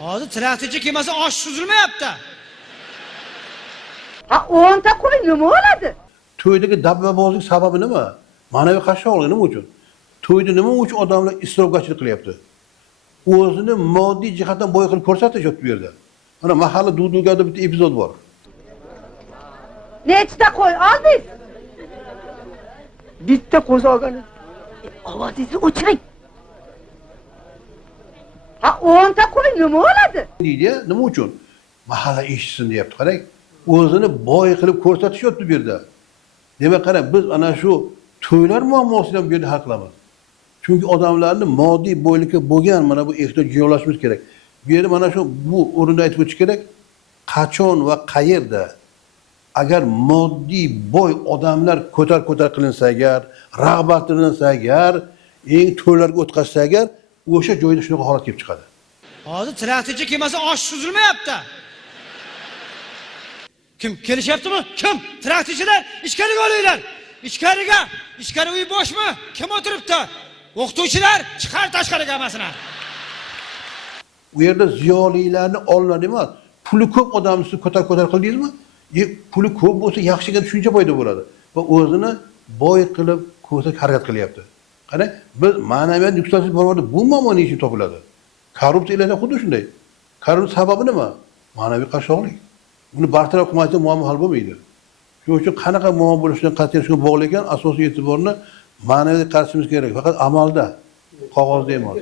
Hozir traktorchi kelmasa osh suzilmayapti. Ha 10 ta qo'y nima bo'ladi? To'ydagi dabbabozlik sababi nima? Ma'naviy qashshoqlik nima uchun? To'yda nima uchun odamlar isrofgarchilik qilyapti? O'zini moddiy jihatdan boy qilib ko'rsatishyapti bu yerda. Mana mahalla Dudugada bitta epizod bor. Nechta qo'y oldingiz? Bitta qo'z olganim. Ovozingizni o'chiring. Ha 10 ta qo'y nima bo'ladi? Deydi, nima uchun? Mahalla eshitsin deyapti. Qarang, o'zini boy qilib ko'rsatishyapti bu yerda. Demak, qarang, biz ana shu to'ylar muammosini ham bu yerda hal qilamiz. Chunki odamlarni moddiy boylikka bo'lgan mana bu ehtiyoj joylashimiz kerak. Bu yerda mana shu bu o'rinda aytib o'tish kerak. Qachon va qayerda agar moddiy boy odamlar ko'tar qilinsa agar, rag'batlansa agar, eng to'ylarga o'tkazsa agar, o'sha joyda shunaqa holat kelib chiqadi. Hozir traktorchi kelmasa osh suzilmayapti. Kim kelishyaptimi? Kim? Traktorchilar ichkariga olinglar. Ichkariga. Ichkari uy boshmi? Kim o'tiribdi? O'qituvchilar chiqar tashqariga hammasini. U yerda ziyolilarni olinadi emas, puli ko'p odamni ko'tar qildingizmi? Puli ko'p bo'lsa yaxshiga shuncha foyda bo'ladi va o'zini boy qilib ko'rsak harakat qilyapti. Qarang, biz ma'naviyat yuksalishib bormoqda bu muammo nechun topiladi? Korrupsiyalar xuddi shunday. Korrupsiya sababi nima? Ma'naviy qashshoqlik. Buni bartaraf qilmasa muammo hal bo'lmaydi. Shuning uchun qanaqa muammo bo'lishidan qat'iy shunga bog'liq ekan, asosiy e'tiborni ma'naviy qarashimiz kerak, faqat amalda, qog'ozda emas.